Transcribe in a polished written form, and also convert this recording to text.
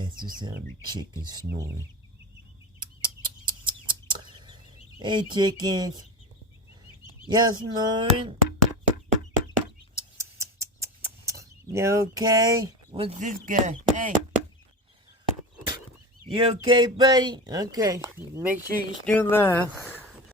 That's the sound of chickens snoring. Hey, chickens. Y'all snoring? You okay? What's this guy? Hey. You okay, buddy? Okay. Make sure you're still alive.